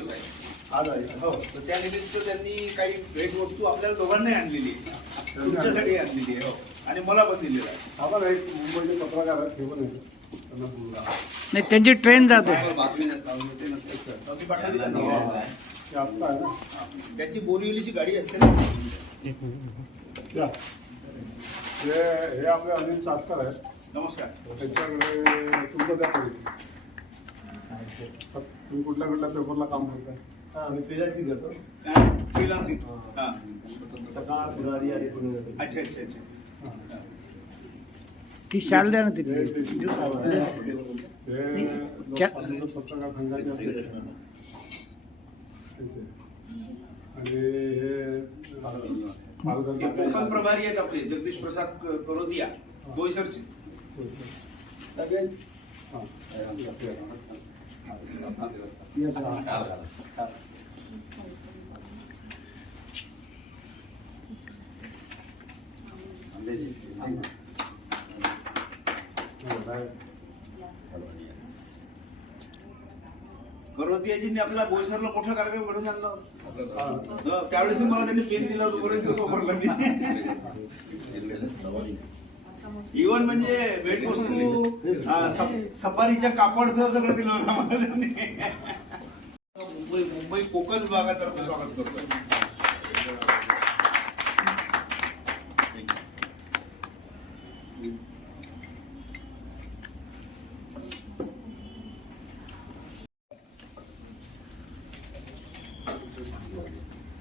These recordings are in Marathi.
आज आहे. हो तर त्यानिमित्त त्यांनी काही भेटवस्तू आपल्याला दोघांनाही आणलेली आहे. तुमच्यासाठी आणलेली आहे हो. आणि मला पण दिलेला आहे. आम्हाला एक मुंबईचे पत्रकार आहेत हे आहे त्यांना बोलला नाही त्यांची ट्रेन जाते. आहे. ना? त्यांची बोरिवलीची गाडी असते ना? हे हे आपले अनिल शास्कर आहेत. नमस्कार. त्यांच्याकडे तुमचं त्या तुम्ही कुठल्या कुठल्या पेपरला काम करताय? आम्ही फ्रीलान्सिंग करतो. फ्रीलान्सिंग हां. सकाळ आणि पुणे अच्छा अच्छा अच्छा. ती शाल द्या ना हे. तिथे संघाचे. आणि हे कोकण प्रभारी आहेत आपले. जगदीश प्रसाद करोदिया बोईसरचे. हां. हो, direct. करोदियाजींनी आपला बोईसरला मोठा कार्यक्रम घडून आणला हो, त्यावेळेस मला त्यांनी पेन दिला होता बरेच दिवस वापरला मी इव्हन म्हणजे भेटवस्तू अं, सफारीच्या कापडसह सगळं दिलं होतं मला त्यांनी. मुंबई मुंबई कोकण विभागातर्फे स्वागत करतो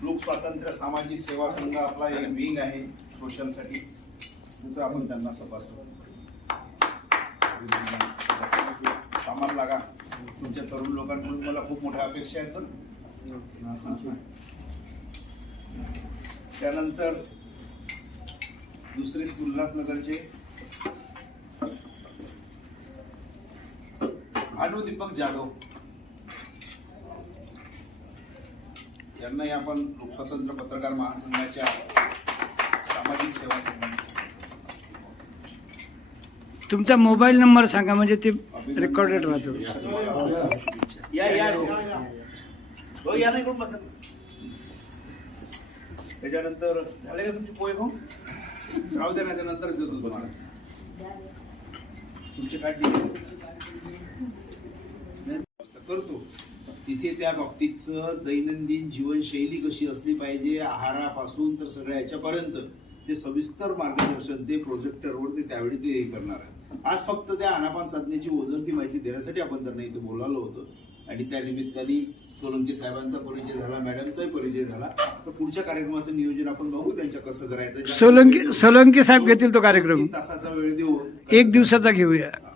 लोक स्वातंत्र्य सामाजिक सेवा संघ आपला एक विंग आहे सोशलसाठी. त्याचं आपण त्यांना सभासद. कामाला लागा. तुमच्या तरुण लोकांकडून मला खूप मोठ्या अपेक्षा आहेत. पण त्यानंतर दुसरे उल्हासनगरचे भानू दीपक जाधव. यांनाही आपण लोकस्वातंत्र्य पत्रकार महासंघाच्या सामाजिक सेवा संघाचे तुमचा मोबाईल नंबर सांगा म्हणजे ते रेकॉर्डेड राहतो. हो. हो. या नाही त्याच्यानंतर झाले का तुमची पोहे खाऊन राहू द्या नंतर देतो तुम्हाला. तुमची करतो. तिथे त्या बाबतीतचं दैनंदिन जीवनशैली कशी असली पाहिजे आहारापासून तर सगळ्या याच्यापर्यंत ते सविस्तर मार्गदर्शन ते प्रोजेक्टरवर ते त्यावेळी ते हे करणार आहे आज फक्त त्या अनापान साधनेची ओझरती माहिती देण्यासाठी आपण त्यांना इथे बोलावलं होतं. आणि त्या निमित्ताने सोलंकी साहेबांचा परिचय झाला मॅडमचाही परिचय झाला. तर पुढच्या कार्यक्रमाचं नियोजन आपण बघू त्यांच्या कसं करायचं. सोलंकी सोलंकी साहेब घेतील तो कार्यक्रम. तासाचा वेळ देऊन. एक दिवसाचा घेऊया.